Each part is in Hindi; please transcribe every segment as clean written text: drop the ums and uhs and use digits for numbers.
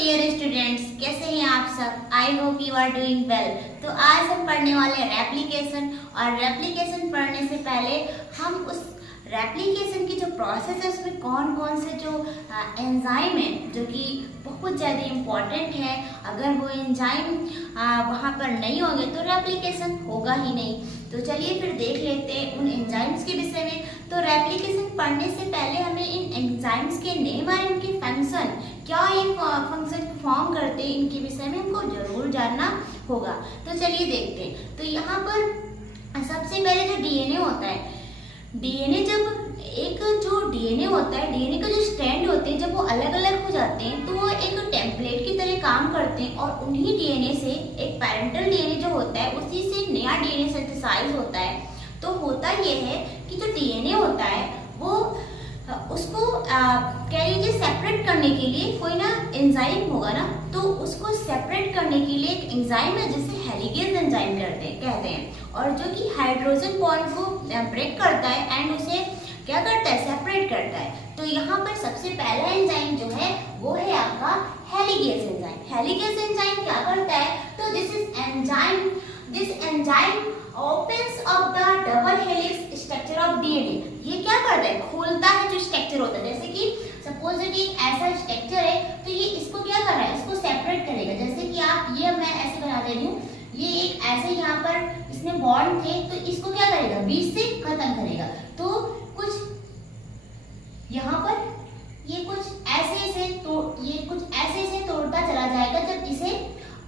डियर स्टूडेंट्स, कैसे हैं आप सब। I hope you are doing well. तो आज हम पढ़ने वाले हैं रेप्लिकेशन। और रेप्लिकेशन पढ़ने से पहले हम उस रेप्लिकेशन की जो प्रोसेस है उसमें कौन कौन से जो एंजाइम है जो कि बहुत ज़्यादा इम्पॉर्टेंट है, अगर वो एंजाइम वहाँ पर नहीं होंगे तो रेप्लिकेशन होगा ही नहीं। तो चलिए फिर देख लेते हैं उन एंजाइम्स के विषय में। तो रेप्लिकेशन पढ़ने से पहले हमें इन एंजाइम्स के नेम और इनके फंक्शन, क्या ये फंक्शन परफॉर्म करते हैं, इनके विषय में हमको जरूर जानना होगा। तो चलिए देखते हैं। तो यहाँ पर सबसे पहले जो डीएनए होता है, डीएनए जब एक जो डीएनए होता है, डीएनए का जो स्ट्रैंड होते हैं जब वो अलग अलग हो जाते हैं तो वो एक टेम्पलेट की तरह काम करते हैं और उन्हीं डीएनए से एक पैरेंटल डीएनए जो होता है उसी से नया डीएनए सिंथेसाइज होता है। तो होता ये है कि जो डीएनए होता है वो उसको कह लीजिए सेपरेट करने के लिए कोई ना एंजाइम होगा ना, तो उसको सेपरेट करने के लिए एक एंजाइम है जिसे हेलिगेज एंजाइम कहते हैं, और जो कि हाइड्रोजन बॉन्ड को ब्रेक करता है एंड उसे क्या करता है, सेपरेट करता है। तो यहाँ पर सबसे पहला एंजाइम जो है वो है आपका हेलिगेज एंजाइम। हेलिगेज एंजाइम क्या करता है, तो this enzyme opens up the double helix structure of DNA। ये क्या करता है, खोलता है जो स्ट्रक्चर होता है। जैसे कि सपोज कि ऐसा स्ट्रक्चर है तो ये इसको क्या कर रहा है, इसको सेपरेट करेगा। जैसे कि आप ये मैं ऐसे बना दे रही हूँ, ये एक ऐसे यहाँ पर इसमें बॉन्ड थे तो इसको क्या करेगा, बीच से खत्म करेगा। तो कुछ यहाँ पर ये कुछ ऐसे से तो ये कुछ ऐसे से तोड़ता चला जाएगा जब इसे,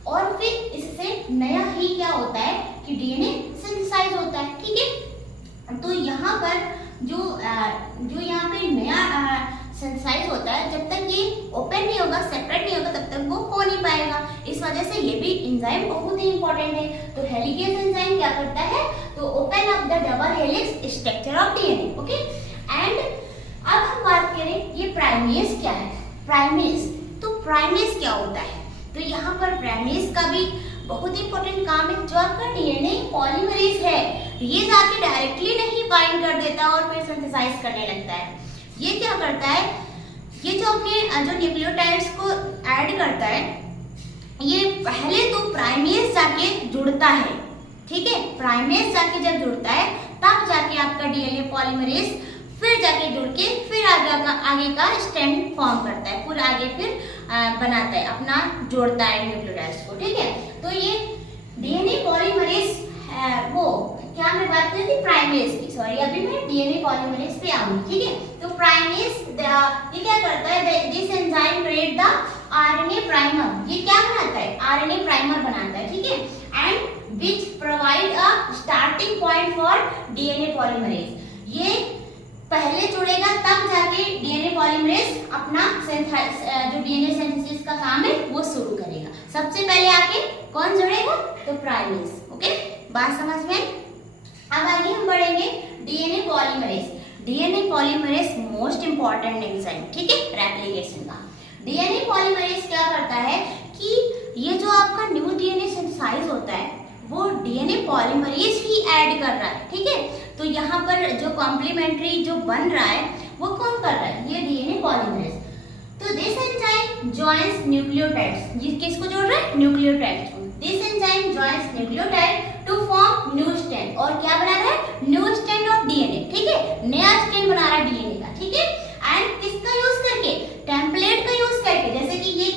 और फिर इससे नया ही क्या होता है कि डीएनए सिंथेसाइज होता है। ठीक है, तो यहाँ पर जो यहाँ पे नया सिंथेसाइज होता है, जब तक ये ओपन नहीं होगा, सेपरेट नहीं होगा, तब तक वो हो नहीं पाएगा। इस वजह से ये भी एंजाइम बहुत ही इंपॉर्टेंट है। तो हेलिगेज एंजाइम क्या करता है, तो open up the double helix structure of DNA. Okay, and अब हम बात करें ये प्राइमेज क्या है। प्राइमेज, तो प्राइमेज क्या होता है, तो यहाँ पर प्राइमेज का भी बहुत इंपॉर्टेंट काम है। जो आपका डीएनए पॉलीमरेज है ये जाके डायरेक्टली नहीं बाइंड कर देता और फिर सिंथेसाइज करने लगता है। ये क्या करता है, ये जो अपने जो न्यूक्लियोटाइड्स को ऐड करता है, ये पहले तो प्राइमेज जाके जुड़ता है। ठीक है, प्राइमेज जाके जब जुड़ता है तब जाके आपका डीएनए पॉलीमरेज फिर जाके जुड़ के फिर आगे का स्ट्रैंड फॉर्म करता है, पूरा आगे फिर बनाता है, अपना जोड़ता है न्यूक्लियोटाइड्स को। ठीक है, तो ये डीएनए पॉलीमरेज वो क्या मैं बात कर रही थी, प्राइमेज की, सॉरी अभी मैं डीएनए पॉलीमरेज पे आऊंगी। ठीक है, तो प्राइमेज ये क्या करता है, this enzyme create the RNA primer. ये क्या बनाता है, आरएनए प्राइमर बनाता है। ठीक है, and which provide a starting point for DNA polymerase. ये पहले जुड़ेगा तब जाके डीएनए पॉलीमरेज अपना जो डीएनए सिंथेसिस का काम है वो शुरू करेगा। सबसे पहले आके कौन जुड़ेगा, तो प्राइमेज। ओके, बात समझ में। अब आगे हम बढ़ेंगे DNA polymerase. DNA polymerase most important enzyme, ठीक है, रेप्लिकेशन का। डीएनए पॉलीमरेज क्या करता है कि ये जो आपका न्यू डीएनए सिंथेसाइज होता है वो डीएनए पॉलीमरेज ही ऐड कर रहा है। ठीक है, तो यहाँ पर जो कॉम्प्लीमेंट्री जो बन रहा है वो कौन कर रहा है, ये डीएनए पॉलीमरेज। तो दिस एंजाइम जॉइंस न्यूक्लियोटाइड्स, ये किसको जोड़ रहा है, न्यूक्लियोटाइड्स को। This enzyme joins nucleotide to form new strand, और क्या बना रहा है, न्यू स्ट्रैंड ऑफ डीएनए। ठीक है, नया स्ट्रैंड बना रहा है डीएनए का। ठीक है, एंड किसका यूज करके, टेम्पलेट का यूज करके। जैसे कि ये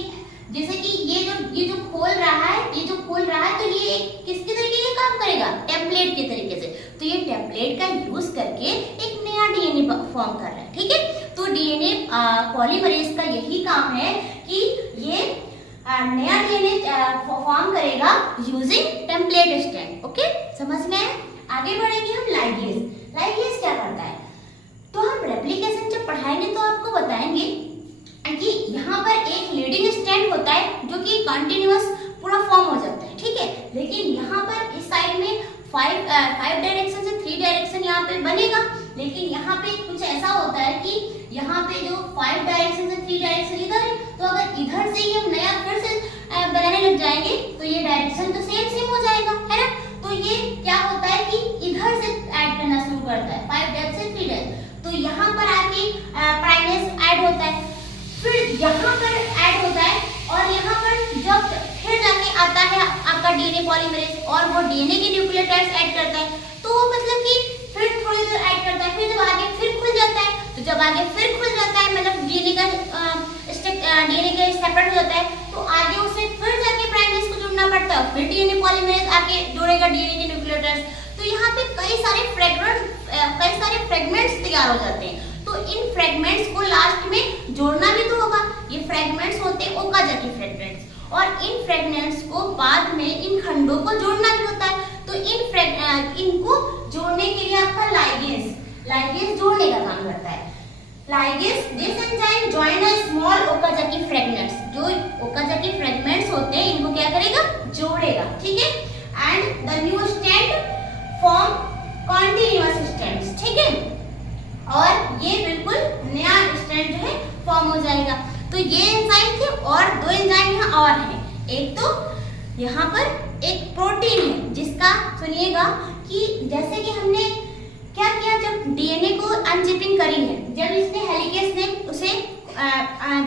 जो खोल रहा है तो ये किसके तरीके से काम करेगा, टेम्पलेट के तरीके से। तो ये टेम्पलेट का यूज करके एक नया डीएनए फॉर्म कर रहा है। ठीक है, तो डीएनए पॉलीमरेज का यही काम है कि ये नया डीएनए फॉर्म करेगा यूजिंग टेम्पलेट स्ट्रैंड। ओके, समझ में आया। आगे बढ़ेंगे हम लाइगेज। लाइगेज क्या करता है, तो हम रेप्लिकेशन जब पढ़ाएंगे तो आपको बताएंगे कि यहाँ पर एक लीडिंग स्ट्रैंड होता है जो कि कंटिन्यूअस पूरा फॉर्म हो जाता है। ठीक है, लेकिन यहाँ पर इस साइड में 5 डायरेक्शन से 3 डायरेक्शन यहाँ पे बनेगा, लेकिन यहाँ पे कुछ ऐसा होता है कि यहाँ पे जो 5 डायरेक्शन से 3 डायरेक्शन इधर है, तो अगर इधर से ही हम नया फिर से बनाने लग जाएंगे तो ये डायरेक्शन तो सेम हो जाएगा, है ना। तो ये क्या होता है कि इधर से ऐड करना शुरू करता है, 5 डायरेक्शन से 3 डायरेक्शन, तो यहाँ पर आके प्राइमेज ऐड होता है, फिर यहाँ पर ऐड होता है, और डीएनए पॉलीमरेज, और वो डीएनए के न्यूक्लियोटाइड्स ऐड करता है, तो मतलब कि फिर थोड़ी देर ऐड करता है, फिर जब आगे फिर खुल जाता है, तो जब आगे फिर खुल जाता है मतलब डीएनए का सेपरेट हो जाता है, तो आगे उसे फिर जाके प्राइमेज को जोड़ना पड़ता है, फिर डीएनए पॉलीमरेज आके जोड़ेगा डीएनए के न्यूक्लियोटाइड्स। तो यहाँ पे कई सारे फ्रेगमेंट्स तैयार हो जाते हैं। तो इन फ्रेगमेंट्स को लास्ट में जोड़ना भी तो होगा। ये फ्रेगमेंट्स होते हैं ओकाजाकी फ्रेगमेंट्स, और इन फ्रेगमेंट्स को बाद में इन खंडों को जोड़ना भी होता है। तो इनको जोड़ने के लिए आपका लाइगेज जोड़ने का काम करता है। Ligase, this enzyme join a small Okazaki fragments, जो Okazaki fragments होते हैं इनको क्या करेगा, जोड़ेगा, ठीक है। And the new strand form continuous strands, ठीक है, और ये बिल्कुल नया स्ट्रैंड जो है फॉर्म हो जाएगा। तो ये एंजाइम थे, और दो एंजाइम यहाँ और हैं। एक तो यहाँ पर एक प्रोटीन है जिसका सुनिएगा कि जैसे कि हमने क्या किया, जब डीएनए को अनजिपिंग करी है, जब इसने हेलिकेज ने उसे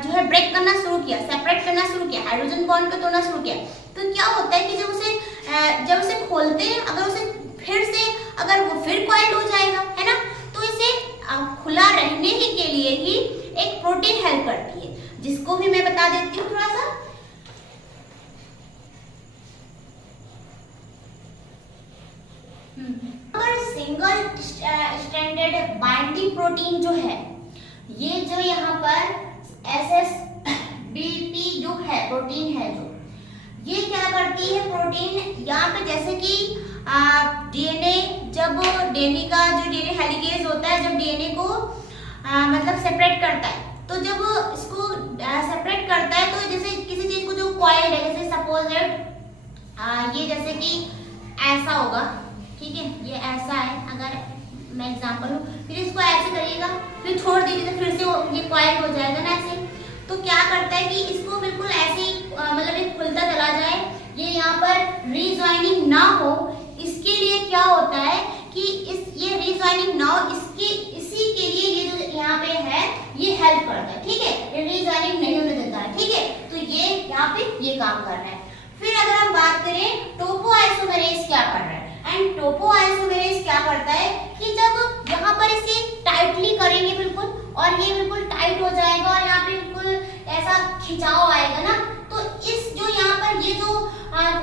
जो है ब्रेक करना शुरू किया, सेपरेट करना शुरू किया, हाइड्रोजन बॉन्ड को तोड़ना शुरू किया, तो क्या होता है कि जब उसे खोलते हैं, अगर उसे फिर से अगर वो फिर कॉइल्ड हो जाएगा, है ना, तो इसे खुला रहने के लिए ही एक प्रोटीन हेल्प करती है, जिसको भी मैं बता देती हूँ थोड़ा सा। सिंगल स्ट्रैंडेड बाइंडिंग प्रोटीन जो है, ये जो यहाँ पर SSBP जो है प्रोटीन है, जो ये क्या करती है प्रोटीन, यहाँ पे जैसे कि डीएनए, जब डीएनए का जो डीएनए हेलिकेज होता है, जब डीएनए को मतलब सेपरेट करता है, तो जब इसको सेपरेट करता है, तो जैसे किसी चीज को जो कॉइल्ड है, जैसे सपोज दैट ये जैसे कि ऐसा होगा, ठीक है, ये ऐसा है, अगर मैं एग्जांपल लूं, फिर इसको ऐसे करिएगा, फिर छोड़ दीजिए, फिर से ये कॉइल हो जाएगा ना ऐसे। तो क्या करता है कि इसको बिल्कुल ऐसे ही मतलब ये खुलता चला जाए, ये यहाँ पर रीजॉइनिंग ना हो, इसके लिए क्या होता है कि ये रीजॉइनिंग ना हो, इसी के लिए ये जो यहाँ पे है ये हेल्प करता है, ठीक है, ये रीजॉइनिंग नहीं होने देता है, ठीक है। तो ये यहाँ पे ये काम कर रहा है। फिर अगर हम बात करें टोपोआइसोमेरेज क्या कर रहा है, एंड टोपोआइसोमेरेज क्या करता है कि जब यहाँ पर इसे टाइटली करेंगे बिल्कुल, और ये बिल्कुल टाइट हो जाएगा, और यहाँ पे बिल्कुल ऐसा खिंचाव आएगा ना, तो इस जो यहाँ पर ये जो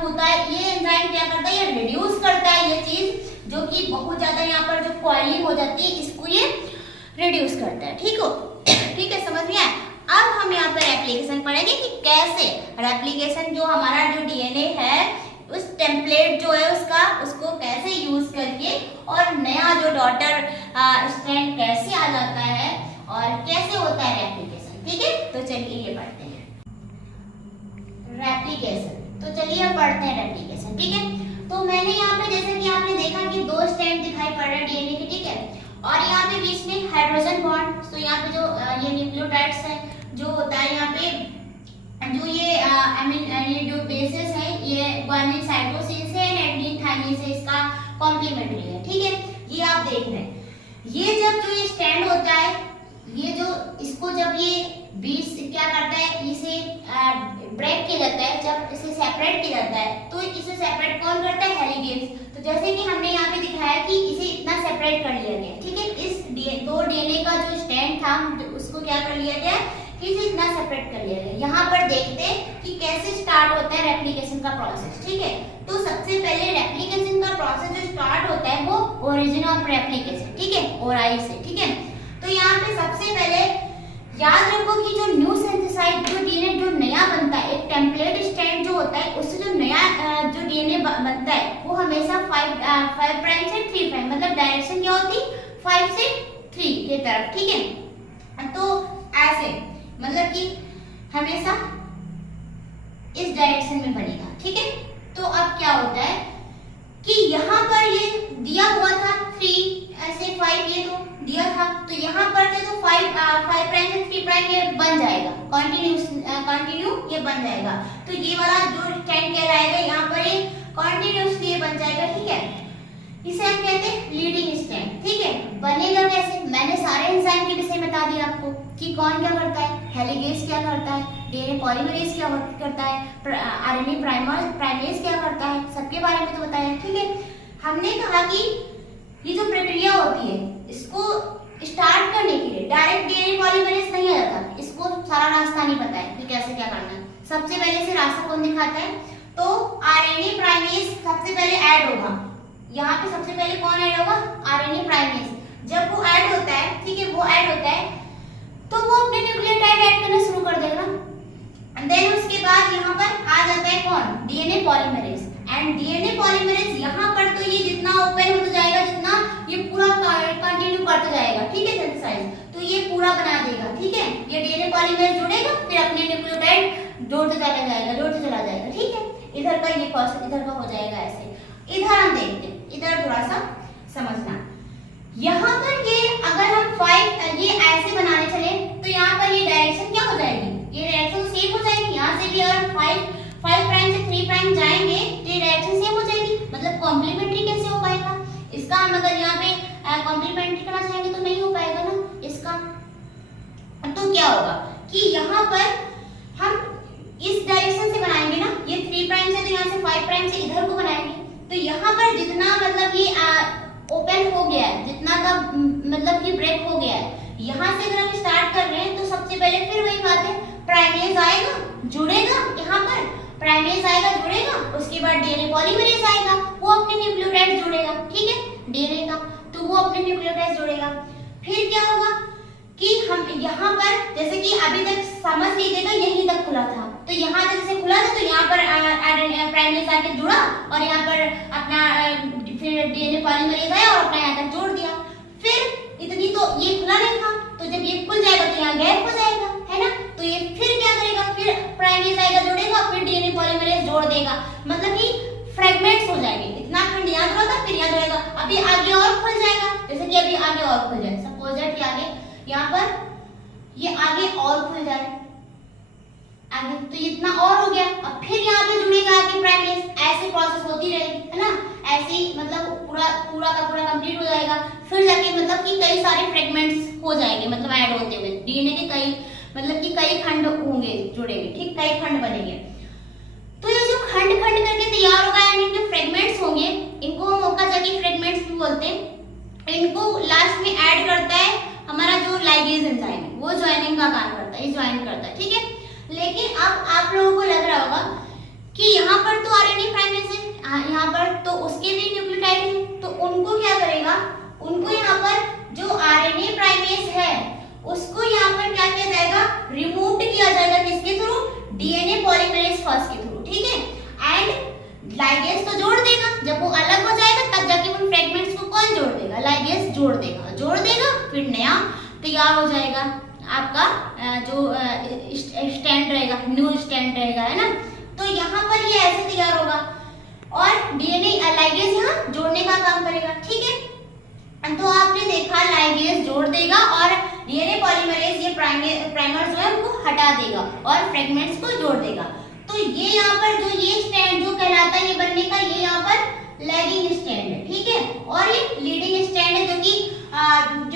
होता है, ये एंजाइम क्या करता है, ये रिड्यूस करता है, ये चीज जो कि बहुत ज्यादा यहाँ पर जो कॉइलिंग हो जाती है, इसको ये रिड्यूस करता है, ठीक है, समझ में आया। अब हम यहाँ पर एप्लीकेशन पढ़ेंगे कि कैसे रेप्लिकेशन जो हमारा जो डीएनए है, उस टेम्पलेट जो है उसको कैसे यूज करके और नया जो डॉटर स्ट्रैंड कैसे आ जाता है और कैसे होता है रेप्लिकेशन, ठीक है। तो चलिए ये पढ़ते हैं रेप्लिकेशन। तो चलिए हम पढ़ते हैं रेप्लिकेशन, ठीक है। तो मैंने यहाँ पे जैसे कि आपने देखा कि दो स्ट्रैंड दिखाई पड़ रहे हैं डीएनए के, ठीक है, और यहाँ पे बीच में हाइड्रोजन बॉन्ड, तो यहाँ पे जो ये न्यूक्लियोटाइड्स है जो होता है, यहाँ पे जो ये ये जो बेसिस है, ये ग्वानिन साइटोसिन से एंड एडेनिन थाइमिन से इसका कॉम्प्लीमेंट्री है, ठीक है। ये आप देख रहे हैं, ये जब जो ये स्टैंड होता है, ये जो इसको जब ये बीच क्या करता है, इसे ब्रेक किया जाता है, जब इसे सेपरेट किया जाता है, तो इसे सेपरेट कौन करता है, हेलिकेज। तो जैसे कि हमने यहाँ पे दिखाया कि इसे इतना सेपरेट कर लिया गया, ठीक है, इस दो डीएनए का जो स्टैंड था उसको क्या कर लिया गया, इसे इतना सेपरेट कर लिया गया। यहाँ पर देखते हैं कि कैसे स्टार्ट होता है रेप्लिकेशन का प्रोसेस, ठीक है। तो सबसे पहले रेप्लिकेशन का प्रोसेस जो स्टार्ट होता है वो ओरिजिन ऑफ रेप्लिकेशन, ठीक है, ओराई से, ठीक है। तो यहाँ पे सबसे पहले याद रखो कि जो न्यू सिंथेसाइज जो डीएनए जो नया बनता है, एक टेम्पलेट स्ट्रैंड जो होता है, उससे जो नया जो डीएनए बनता है वो हमेशा 5 प्राइम से 3 प्राइम, मतलब डायरेक्शन क्या होती है 5 से 3 के तरफ, ठीक है। तो ऐसे मतलब कि हमेशा इस डायरेक्शन में बनेगा, ठीक है। तो अब क्या होता है कि यहाँ पर ये दिया हुआ था 3 ऐसे 5 ये तो दिया था, तो यहाँ पर से तो 5 प्राइम से 3 प्राइम ये बन जाएगा, कंटिन्यू ये बन जाएगा। तो ये वाला जो स्टैंड कहलाएगा, यहाँ पर ये कंटिन्यूअसली ये बन जाएगा, ठीक है। इसे हम कहते हैं लीडिंग स्टैंड, ठीक है। बनेगा कैसे, मैंने सारे एंजाइम के विषय बता दिया आपको, कि कौन क्या करता है, हेलिगेज क्या करता है, डीएनए पॉलीमरेज क्या करता है, आरएनए प्राइमेज क्या करता है, सबके बारे में तो बताया, ठीक है। हमने कहा कि ये जो प्रक्रिया होती है इसको स्टार्ट करने के लिए डायरेक्ट डीएनए पॉलीमरेज नहीं आ जाता, इसको सारा रास्ता नहीं पता है कि कैसे क्या करना है। सबसे पहले से रास्ता कौन दिखाता है, तो आरएनए प्राइमेज सबसे पहले ऐड होगा। यहाँ पे सबसे पहले कौन ऐड होगा, आरएनए प्राइमेज। जब वो ऐड होता है, ठीक है, वो ऐड होता है तो वो अपने न्यूक्लियोटाइड ऐड करना शुरू कर देगा ना। देन उसके बाद यहाँ पर आ जाता है कौन, DNA polymerase. And DNA polymerase यहाँ पर तो ये जितना ओपन होता जाएगा, जितना ये पूरा कंटिन्यू करता जाएगा, ठीक है, सिंथेसाइज, तो ये पूरा बना देगा, ठीक है। ये डीएनए पॉलीमरेज जुड़ेगा, फिर अपने न्यूक्लियोटाइड जोड़ते चला जाएगा, ठीक है। इधर का ये प्रोसेस इधर का हो जाएगा ऐसे। इधर हम देखते हैं, इधर थोड़ा सा समझना। यहाँ पर ये अगर हम 5 ये ऐसे बनाने चले तो यहाँ पर ये डायरेक्शन क्या हो जाएगी, ये डायरेक्शन सेम हो जाएगी। यहाँ से भी अगर 5 प्राइम से 3 प्राइम जाएंगे तो ये डायरेक्शन सेम हो जाएगी, मतलब कॉम्प्लीमेंट्री कैसे हो पाएगा इसका। हम अगर यहाँ पे कॉम्प्लीमेंट्री करना चाहेंगे तो नहीं हो पाएगा ना इसका। तो क्या होगा कि यहाँ पर हम इस डायरेक्शन से बनाएंगे ना, ये 3 प्राइम से, तो यहाँ से 5 प्राइम से इधर को बनाएंगे, तो यहाँ पर जितना मतलब ये ओपन हो गया है, जितना का मतलब कि ब्रेक हो गया है, यहाँ से अगर हम स्टार्ट कर रहे हैं तो सबसे पहले फिर वही बात है, प्राइमेज आएगा जुड़ेगा, यहाँ पर प्राइमेज आएगा जुड़ेगा, उसके बाद डीएनए पॉलीमरेज आएगा, वो अपने न्यूक्लियोटाइड जोड़ेगा, ठीक है, डीएनए का, तो वो अपने न्यूक्लियोटाइड जोड़ेगा। फिर क्या होगा कि हम यहाँ पर जैसे कि अभी तक समझ लीजिएगा यहीं तक खुला था, तो यहाँ तक जैसे खुला था तो यहाँ पर प्राइमेज आके जुड़ा और यहाँ पर अपना फिर डीएनए पॉलीमरेज आया और अपना यहाँ तक जोड़ दिया। फिर इतनी तो ये खुला नहीं था, तो जब ये खुल जाएगा तो यहाँ गैप हो जाएगा, है ना, तो ये फिर क्या करेगा, फिर प्राइमेज आएगा जोड़ेगा, फिर डीएनए पॉलीमरेज जोड़ देगा, मतलब कि फ्रेगमेंट्स हो जाएंगे। इतना खंड यहाँ जुड़ा था, फिर यहाँ जुड़ेगा, अभी आगे और खुल जाएगा, जैसे कि अभी आगे और खुल जाए, सपोज दैट आगे यहाँ पर ये आगे और खुल जाए आगे, तो ये इतना और हो गया, अब फिर यहाँ पे जुड़ेगा आगे प्राइमेज, ऐसे प्रोसेस होती रहेगी, है ना, ऐसे ही मतलब पूरा का पूरा कंप्लीट हो जाएगा। फिर जाके मतलब कि कई सारे फ्रेगमेंट्स हो जाएंगे, मतलब ऐड होते हुए डीएनए के कई मतलब कि कई खंड होंगे जुड़ेंगे, ठीक, कई खंड बनेंगे। तो ये जो खंड करके तैयार होगा यानी इनके फ्रेगमेंट्स होंगे, इनको हम ओकाजाकी फ्रेगमेंट्स भी बोलते हैं। इनको लास्ट में ऐड करता है हमारा जो लाइगेज एंजाइम, वो ज्वाइनिंग का काम करता है, ज्वाइन करता है, ठीक है। लेकिन अब आप लोगों को लग रहा होगा कि यहाँ पर तो आरएनए प्राइमेज है, यहाँ पर तो उसके भी न्यूक्लियोटाइड है, तो उनको क्या करेगा, उनको यहाँ पर जो आरएनए प्राइमेज है उसको यहाँ पर क्या किया जाएगा, रिमूव किया जाएगा, किसके थ्रू, डीएनए पॉलीमरेज फर्स्ट के थ्रू, ठीक है। एंड लाइगेज तो जोड़ देगा, जब वो अलग हो जाएगा तब जाके उन फ्रेगमेंट्स को कौन जोड़ देगा, लाइगेज जोड़ देगा, फिर नया तैयार हो जाएगा आपका जो स्टैंड रहेगा, न्यू स्टैंड रहेगा, है ना। तो यहाँ पर ये ऐसे तैयार होगा और डीएनए लाइगेज यहाँ जोड़ने का काम करेगा, ठीक है। तो आपने देखा लाइगेज जोड़ देगा और डीएनए पॉलीमरेज ये प्राइमर जो है उनको हटा देगा और फ्रेगमेंट्स को जोड़ देगा। तो ये यहाँ पर जो ये स्टैंड जो कहलाता है ये बनने का, ये यहाँ पर लैगिंग स्टैंड है, ठीक है, और ये लीडिंग स्टैंड है जो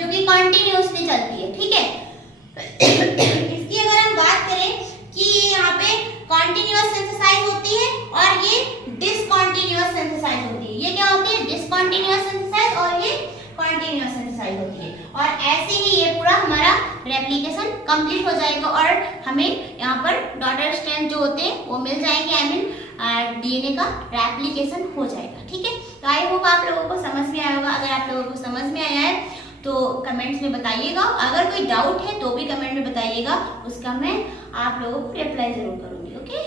कि कंटिन्यूअसली चलती है, ठीक है। इसकी अगर हम बात करें कि यहाँ पे कॉन्टिन्यूअस सिंथेसाइज होती है और ये डिसकंटिन्यूअस सिंथेसाइज होती है। ये क्या होती है, डिसकंटिन्यूअस सिंथेसाइज और ये कॉन्टिन्यूअस सिंथेसाइज होती है। और ऐसे ही ये पूरा हमारा रेप्लिकेशन कंप्लीट हो जाएगा और हमें यहाँ पर डॉटर स्ट्रैंड जो होते हैं वो मिल जाएंगे, आई मीन डीएनए का रेप्लिकेशन हो जाएगा, ठीक है। तो आई होप आप लोगों को समझ में आया होगा। अगर आप लोगों को समझ में आया है तो कमेंट्स में बताइएगा, अगर कोई डाउट है तो भी कमेंट में बताइएगा, उसका मैं आप लोगों को रिप्लाई जरूर करूंगी, ओके।